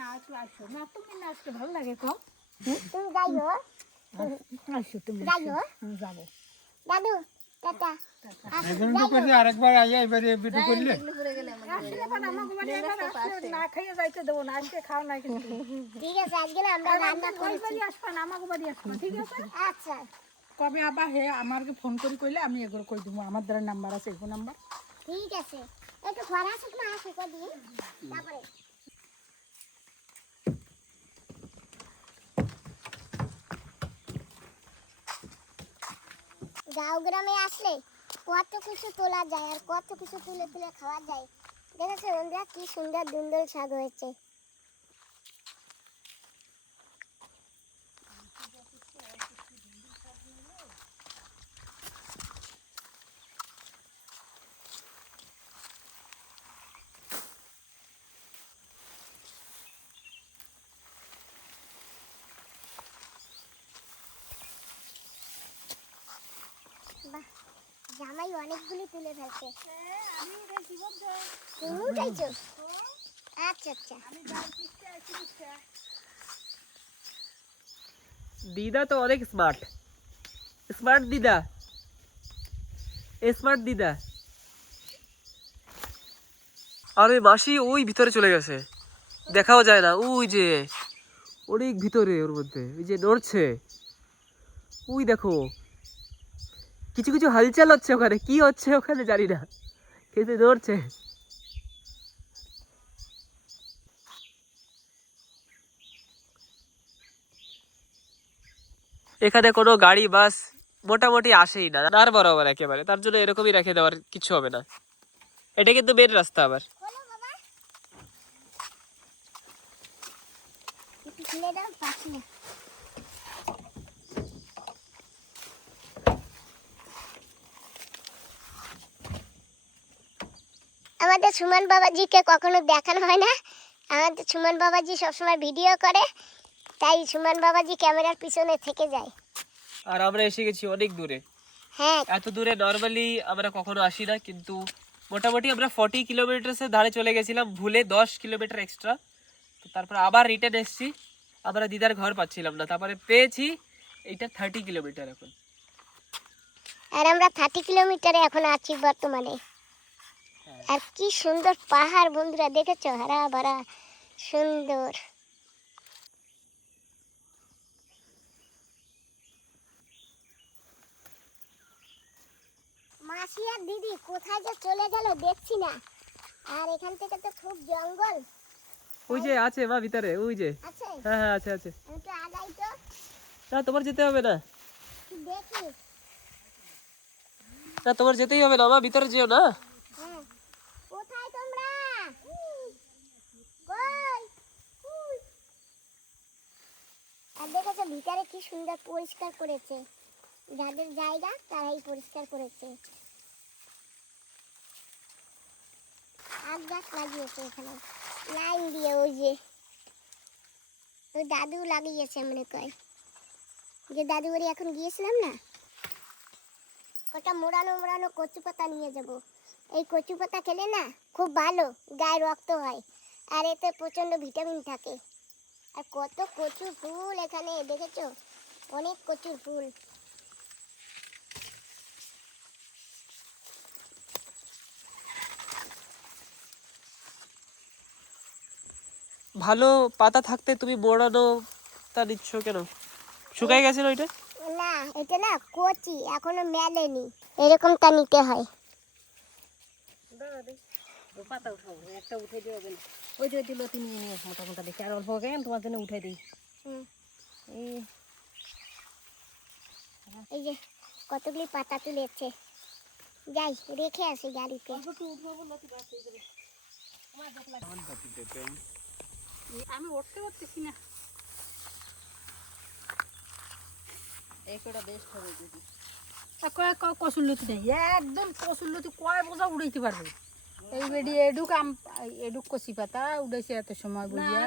না আসলে আসো। না তুমি না আসলে ভালো লাগে কম তুমি যাইও আসো তুমি যাইও যাব। দাদু টাটা। এখন তো কইছে আরেকবার আইয়া এবারে ভিডিও করলে। আসলে এবার আমাকে বাড়ি এবার আসলে না খাইয়ে যাইতে দেবো না আজকে খাও না কিন্তু। ঠিক আছে আজকে আমরা রান্না ওই বাড়ি আসবা না আমাকে বাড়ি আসবা ঠিক আছে? আচ্ছা। কবে আবার হে আমাকে ফোন করে কইলে আমি এগুলো কই দেবো আমার দ্বারা নাম্বার আছে এগো নাম্বার। ঠিক আছে। একটু খরা শুকনো আসে কদি তারপরে। গাঁও গ্রামে আসলে কত কিছু তোলা যায় আর কত কিছু তুলে তুলে খাওয়া যায়। দেখেছ বন্ধুরা, কি সুন্দর দুন্দল শাক হয়েছে। অনেকগুলি তুলে ফেলছে। আচ্ছা আচ্ছা। দিদা তো অনেক স্মার্ট স্মার্ট দিদা। স্মার্ট দিদা। আরে মাসি, ওই ভিতরে চলে গেছে। দেখাও যায় না, ওই যে। অনেক ভিতরে ওর মধ্যে, ওই যে নড়ছে। ওই দেখো। কিছু কিছু হালচাল হচ্ছে ওখানে। কি হচ্ছে ওখানে জানি না। কিন্তু নড়ছে এখানে কোনো গাড়ি বাস মোটামুটি আসেই না। আর বরাবর একেবারে। তার জন্য এরকমই রেখে দেওয়ার কিছু হবে না। এটা কিন্তু মেন রাস্তা আবার খোলো বাবা একটু খুলে দাও পাচ্ছি না আমাদের সুমন বাবাজিকে কখনো দেখানো হয় না। আমাদের সুমন বাবাজি সবসময় ভিডিও করে তাই সুমন বাবাজি ক্যামেরার পিছনে থেকে যায়। আর আমরা এসে গেছি অনেক দূরে। হ্যাঁ। এত দূরে নর্মালি আমরা কখনো আসি না কিন্তু মোটামুটি আমরা ফর্টি কিলোমিটার্সের ধারে চলে গেছিলাম ভুলে দশ কিলোমিটার এক্সট্রা তো তারপর আবার রিটার্ন এসেছি আমরা দিদার ঘর পাচ্ছিলাম না তারপরে পেয়েছি এটা থার্টি কিলোমিটার এখন। আর আমরা থার্টি কিলোমিটারে এখন আছি বর্তমানে। আর কি সুন্দর পাহাড় বন্ধুরা দেখেছ? হারা ভরা সুন্দর। মাসি আর দিদি কোথায় যে চলে গেল দেখছি না। আর এখান থেকে তো খুব জঙ্গল। ওই যে আছে মা ভিতরে ওই যে। আছে? হ্যাঁ হ্যাঁ আছে আছে। আমি আগাই তো। না তোমার যেতে হবে না। দেখি। না তোমার যেতেই হবে না মা ভিতরে যেও না হ্যাঁ কোথায় তোমরা কই কই? আর দেখেছ ভিতরে কি সুন্দর পরিষ্কার করেছে। যাদের জায়গা, তারাই পরিষ্কার করেছে। আম গাছ লাগিয়েছে এখানে। লাইন দিয়ে ওই যে, ওই দাদু লাগিয়েছে মনে কয়। যে দাদু বাড়ি এখন গিয়েছিলাম না? ওটা মোড়ানো মোড়ানো কচু পাতা নিয়ে যাব। এই কচু পাতা খেলে না খুব ভালো, গায়ে রক্ত হয়। আর এতে প্রচণ্ড ভিটামিন থাকে। আর কত কচু ফুল এখানে, দেখেছ? অনেক কচুর ফুল। ভালো পাতা থাকতে তুমি মোড়ানো তা নিচ্ছ কেন? শুকাই গেছে না ওইটা? না এটা না কচি এখনও মেলেনি। এরকমটা নিতে হয়। পাতা উঠাবো একটা উঠে ওই যে দিল তিনি নিয়ে মোটা মোটা দেখি। আর অল্প কেন তোমার জন্য উঠে দিই। হুম, এই এই যে কতগুলি পাতা তুলেছে। যাই রেখে আসি গাড়িতে। আমি উঠতে পারতেছি না। কসুর লতি নেই একদম কসুর লতি কয় বোঝা উড়াইতে পারবে? এই বেডি এডুক আম এডুক কচি পাতা উড়াইছে এত সময় বুঝিয়া।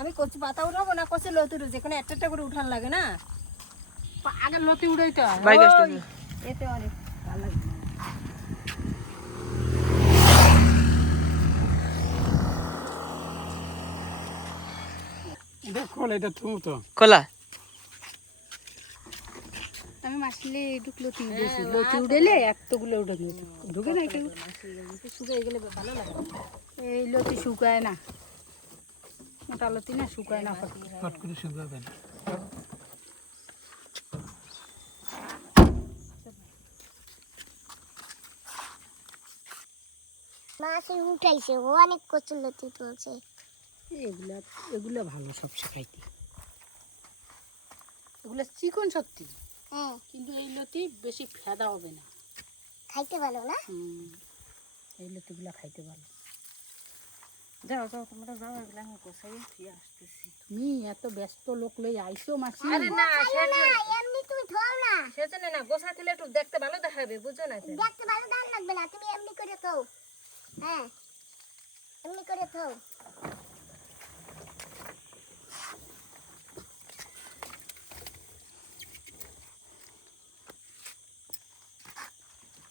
আমি কচি পাতা উঠাবো না কচি লতি উঠেছে এখানে একটা একটা করে উঠান লাগে না। আগে লতি উড়াইতে হয়। বাইক আসতেছে। এতে অনেক ভালো লাগে। খোল আমি মাসলে এটুক লতি উঠেছি লতি উঠেলে এতগুলো উঠে ঢুকে না কেউ? শুকাই গেলে ভালো লাগে। এই লতি শুকায় না। মোটা লতি না শুকায় না। ফট করে। ফট করে শুকাবে না। মাছ উঠাইছে অনেক কচুর লতি তুলছে। এগুলা এগুলো ভালো সব শেখাইতে। এগুলো চিকন সত্যি হ্যাঁ। কিন্তু এই লতি বেশি ফেদা হবে না। খাইতে ভালো না? হুম, এই লতিগুলো খাইতে ভালো। যাও যাও তোমরা যাও এগুলো আমি গোসাই ফিরে আসতেছি। তুমি এত ব্যস্ত লোক লই আইসো মাসি। না এমনি তুমি না। সেজন্য না গোসা দিলে একটু দেখতে ভালো দেখাবে বুঝছ না? দেখতে ভালো লাগবে না তুমি এমনি করে থও হ্যাঁ। এমনি করে থও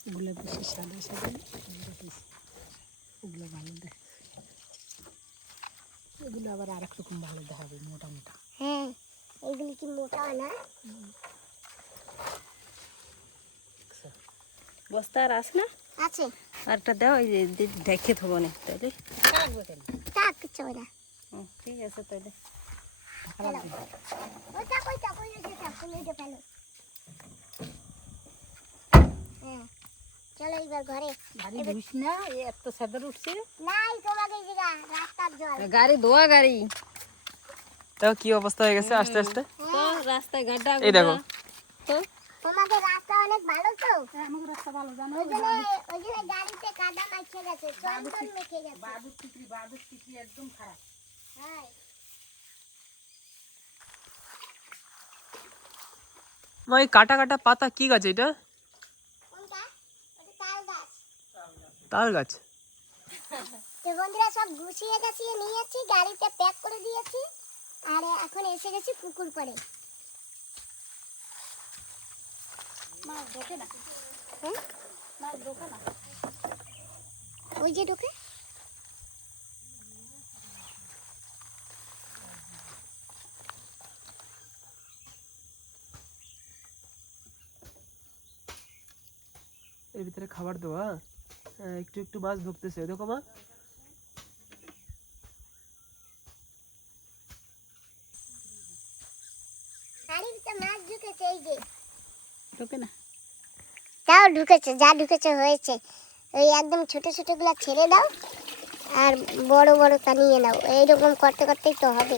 ওগুলো বেশি সাদা সাদা ওগুলো ভালো দেখ। এগুলো আবার আরেক রকম ভালো দেখাবে মোটা মোটা। হ্যাঁ এইগুলি কি মোটা না? বস্তা আর আস না? আছে। আর একটা দাও এই দেখে থবো না তাইলে। রাখবে কেন তা কিছু হয় না হুম, ঠিক আছে ফেলো। হ্যাঁ চলো এবার ঘরে। গাড়ি ধুইস না এত সাদার উঠছে। নাই তোমাকে রাস্তার জল। গাড়ি ধোয়া গাড়ি। দেখো কি অবস্থা হয়ে গেছে আস্তে আস্তে? তো রাস্তায় গাড্ডা এই দেখো। তো? তোমাদের রাস্তা অনেক ভালো তো? আমাকে রাস্তা ভালো জানো? ওই জন্য ওই জন্য গাড়িতে কাদা মাখে গেছে চন্দন মেখে গেছে। বাদুর টিকরি বাদুর টিকরি একদম খারাপ। হ্যাঁ। এই কাটা কাটা পাতা কি গাছ এটা? কোনটা? ওটা তাল গাছ। তো বন্ধুরা সব গুছিয়ে গাছিয়ে নিয়েছি গাড়িতে প্যাক করে দিয়েছি আর এখন এসে গেছি পুকুর পাড়ে মাছ ঢোকে না। হ্যাঁ মাছ ঢোকে না। ওই যে ঢোকে। এর ভিতরে খাবার দেওয়া হ্যাঁ একটু একটু মাছ ঢুকতেছে। দেখো মা। মাছ ঢুকেছে এই যে। ঢোকে না। তাও ঢুকেছে যা ঢুকেছে হয়েছে। ওই একদম ছোট ছোটগুলো ছেড়ে দাও আর বড় বড়টা নিয়ে নাও। এইরকম করতে করতেই তো হবে।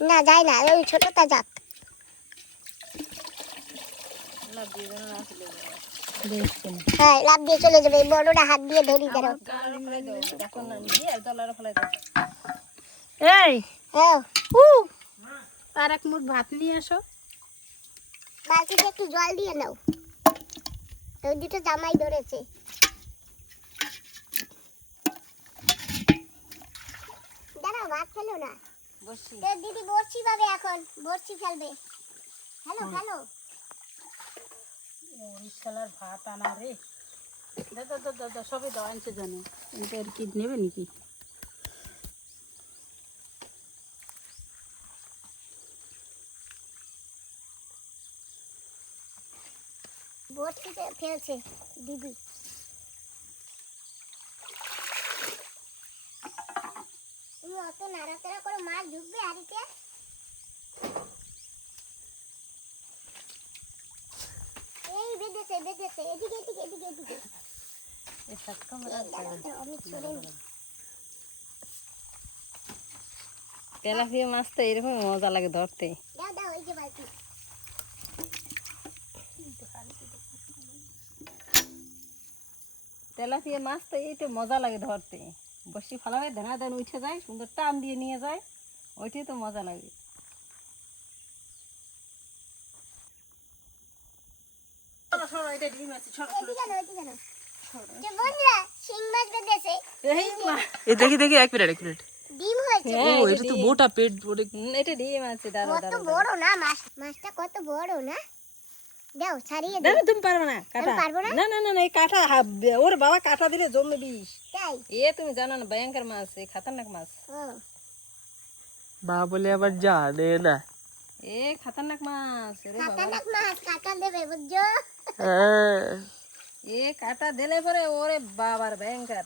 না যায় না ওই ছোটটা যাক। হ্যাঁ লাভ দিয়ে চলে যাবে বড়টা হাত দিয়ে ধরি দাও এই হ্যাঁ। উ আর এক মুঠ ভাত নিয়ে আসো বালতিতে একটু জল দিয়ে নাও। ওই দুটো জামাই ধরেছে। দাঁড়াও ভাত ফেলো না। দিদি বড়শি পাবে এখন। বড়শি ফেলবে। হ্যালো হ্যালো উড়িষ্যালার ভাত আনা রে। দাদা দাদা দাদা সবই দাও আনছে জানে। এটা আর কি নেবে নাকি? বড়শিতে ফেলছে দিদি। তুমি অত নাড়াচাড়া করে মাছ ঢুকবে হাড়িতে এই বেঁধেছে বেঁধেছে এদিকে এদিকে এদিকে এদিকে। তেলাপিয়া মাছ তো এরকম মজা লাগে ধরতে। দাও দাও এই যে বালতি। তেলাপিয়া মাছ তো এইটা মজা লাগে ধরতে। বসি ফেলাবে দেনা দেন উঠে যায় সুন্দর টান দিয়ে নিয়ে যায় ওইটাই তো মজা লাগে। দেখি দেখি এক মিনিট এক মিনিট ডিম হয়েছে ও এটা তো মোটা পেট এটা ডিম আছে দাদা কত বড় না মাছ মাছটা কত বড় না? দাও ছাড়িয়ে দাও না, তুমি পারবে না কাটা। পারব না? না না না এই কাটা ওরে বাবা কাটা দিলে জমবে বিষ। তাই? এ তুমি জানো না ভয়ঙ্কর মাছ এই খাতারনাক মাছ। ও। বলে আবার জানে না। এ খাতারনাক মাছ রে বাবা। খাতারনাক মাছ কাটা দেবে বুঝছ? হ্যাঁ। এ কাটা দিলে পরে ওরে বাবার ভয়ঙ্কর।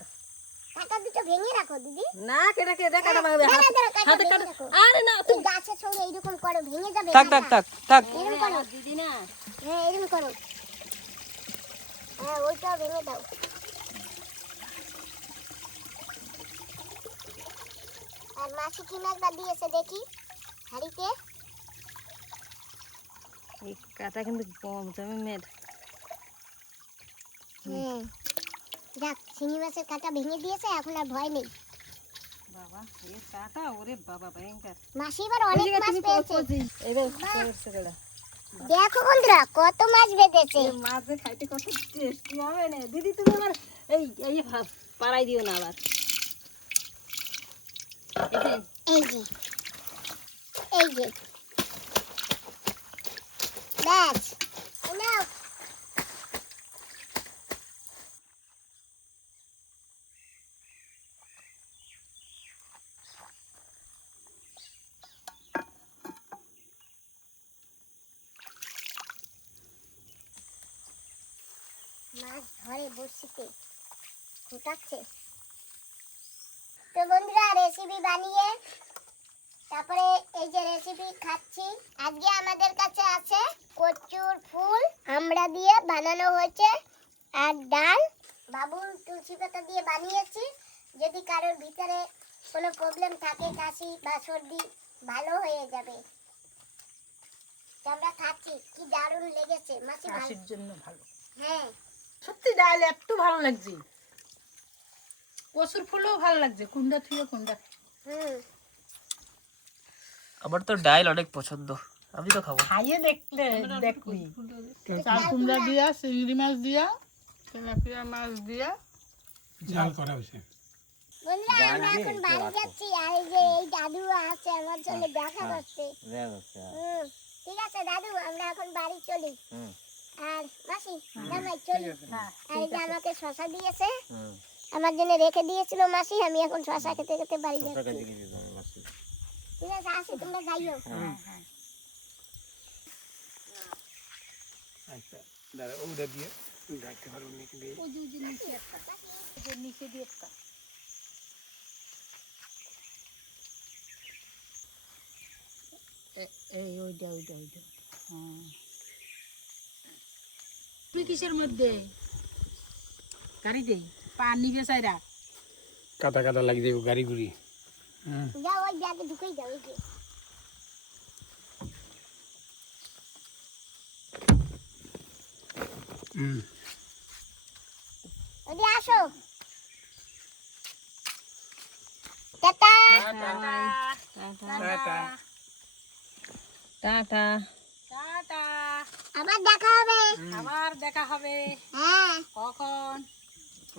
কাটা দুটো ভেঙে রাখো দিদি। না কেটে কে দেখা ভাঙবে দাঁড়া, হাত দাঁড়া, কাটা হাতে কাটা আরে না তুই গাছের সঙ্গে এইরকম করো ভেঙে যাবে থাক থাক থাক থাক। এরকম করো। দিদি না। হ্যাঁ এরকম করো। হ্যাঁ ওইটাও ভেঙে দাও। আর কি দিয়েছে দেখি? হাড়িতে? এই কাটা কিন্তু কম জমে মেয়ের হ্যাঁ যাক চিংড়ি মাছের কাটা ভেঙে দিয়েছে এখন আর ভয় নেই। বাবা এ কাটা ওরে বাবা ভয়ঙ্কর। মাসি এবার অনেক মাছ পেয়েছে। এবার করছে কেডা দেখো বন্ধুরা কত মাছ বেঁধেছে। মাছ খাইতে কত টেস্টি হবে না। দিদি তুমি আমার এই এই পাড়াই দিও না আবার। এই যে এই যে। ব্যাস এই নাও মাছ ধরে বসিতে ফুটাচ্ছে তো বন্ধুরা রেসিপি বানিয়ে তারপরে এই যে রেসিপি খাচ্ছি। আজকে আমাদের কাছে আছে কচুর ফুল আমরা দিয়ে বানানো হয়েছে আর ডাল। বাবুল তুলসী পাতা দিয়ে বানিয়েছি। যদি কারোর ভিতরে কোনো প্রবলেম থাকে কাশি বা সর্দি ভালো হয়ে যাবে। আমরা খাচ্ছি। কি দারুণ লেগেছে। মাসি জন্য ভালো। হ্যাঁ। সত্যি ডাল এত ভালো লাগছে। কচুর ফুলও ভালো লাগছে কুন্ডা থুয়ে কুন্ডা আমার তো ডাইল অনেক পছন্দ আমি তো খাব। খাইয়ে দেখলে দেখবি। চাল কুমড়া দিয়া চিংড়ি মাছ দিয়া তেলাপিয়া মাছ দিয়া। জাল করা হয়েছে। বন্ধুরা আমরা এখন বাড়ি যাচ্ছি আর এই যে এই দাদু আছে আমার জন্য দেখা করছে হুম, ঠিক আছে দাদু আমরা এখন বাড়ি চলি। আর মাসি জামাই চলি। আর এই আমাকে শশা দিয়েছে আমার জন্য রেখে দিয়েছিল মাসি আমি এখন শশা খেতে খেতে বাড়ি যাচ্ছি। ঠিক আছে আসি তোমরা যাইও। আচ্ছা দাঁড়া ওটা দিয়ে রাখতে পারব নাকি দিয়ে ওই যে নিচে একটা। নিচে দিয়ে একটা। এই ওইটা ওইটা ওইটা। হ্যাঁ। তুই কিসের মধ্যে? গাড়ি দে পানি বেচাইরা কাটা কাটা লাগিয়ে দেবো গাড়ি গুড়ি হুম যাও ওই ব্যাগে ঢুকেই যাও ওই হুম। ওদি আসো। টাটা। টাটা। টাটা। টাটা। আবার দেখা হবে। আবার দেখা হবে। হ্যাঁ। কখন?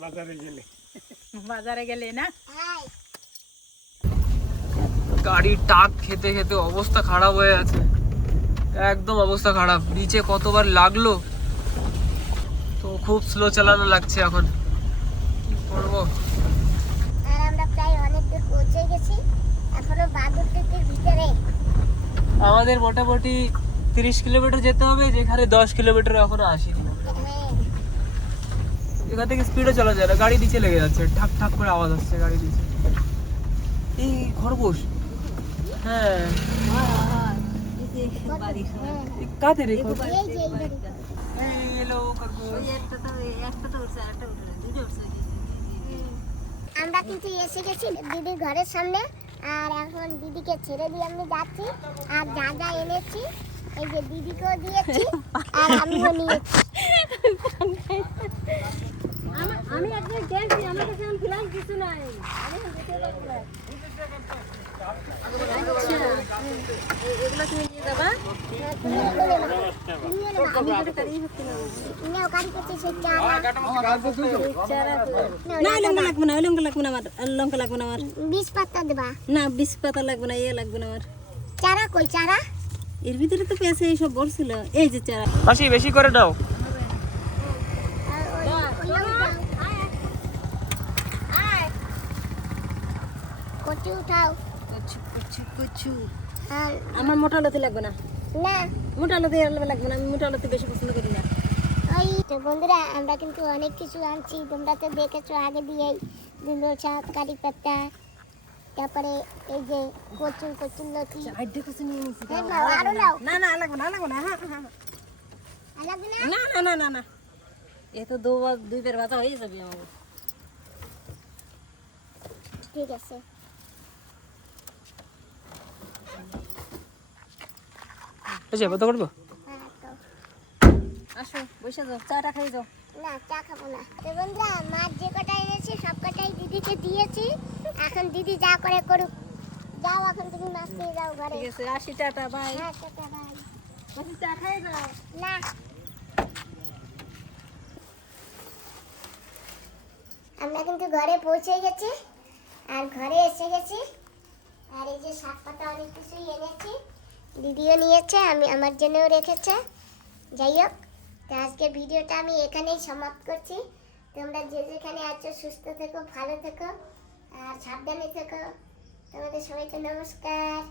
বাজারে গেলে। বাজারে গেলে না? গাড়ির টাক খেতে খেতে অবস্থা খারাপ হয়ে আছে একদম অবস্থা খারাপ। নিচে কতবার লাগল? তো খুব স্লো চালানো লাগছে এখন। কি করব? আর আমরা প্রায় অনেক দূর পৌঁছে গেছি। এখনও বাদুর ভিতরে। আমাদের মোটামুটি তিরিশ কিলোমিটার যেতে হবে, যেখানে দশ কিলোমিটার এখনও হ্যাঁ এখান থেকে স্পিডে চলা যায় না, গাড়ি নিচে লেগে যাচ্ছে, ঠাক ঠাক করে আওয়াজ আসছে গাড়ি নিচে। এই খরগোশ। হ্যাঁ। আমরা কিন্তু এসে গেছি দিদির ঘরের সামনে, আর এখন দিদিকে ছেড়ে দিয়ে আমি যাচ্ছি, আর যা যা এনেছি এই যে দিদিকেও দিয়েছি আর আমিও নিয়েছি। আমি একদিন গেছি আমার কাছে এখন ফিলাস কিছু নাই। আচ্ছা, এগুলো তুমি নিয়ে যাবা? লঙ্কা লাগবে না আমার বিষ পাতা দেবা। না বিষ পাতা লাগবে না ইয়ে লাগবে না আমার। চারা কই চারা? এর ভিতরে তো পেঁচে এইসব বলছিল এই যে চারা। মাসি বেশি করে দাও। কচু উঠাও কচু কচু কচু আমার মোটা লতি লাগবে না। না মোটা লতি লাগবে না আমি মোটা লতি বেশি পছন্দ করি না। ওই তো বন্ধুরা আমরা কিন্তু অনেক কিছু আনছি। তোমরা তো দেখেছ আগে দিয়েই। দুলো শাক কারি পাতা তারপরে এই যে কচু কচুর লতি। আইডে কিছু নিয়ে নিছি আরও নাও। না না লাগবে না লাগবে না হ্যাঁ হ্যাঁ লাগবে না? না না না না না। এ তো দুবার দুইবার ভাজা হয়ে যাবে আমার ঠিক আছে। আচ্ছা কত করব? হ্যাঁ আসো বসে যাও চাটা খাই যাও। না চা খাব না। বন্ধুরা মাছ যে কটা এনেছি সব কটাই দিদিকে দিয়েছি। এখন দিদি যা করে করুক। যাও এখন তুমি মাছ নিয়ে যাও ঘরে। ঠিক আছে আসি টাটা বাই। হ্যাঁ টাটা বাই। বসে চা খাই যাও না। আমরা কিন্তু ঘরে পৌঁছে গেছি আর ঘরে এসে গেছি। আর এই যে শাক পাতা অনেক কিছুই এনেছি দিদিও নিয়েছে আমি আমার জন্যও রেখেছে। যাই হোক তো আজকের ভিডিওটা আমি এখানেই সমাপ্ত করছি। তোমরা যে যেখানে আছো সুস্থ থেকো ভালো থেকো। আর সাবধানে থেকো। তোমাদের সবাইকে নমস্কার।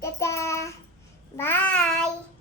টাটা। বাই।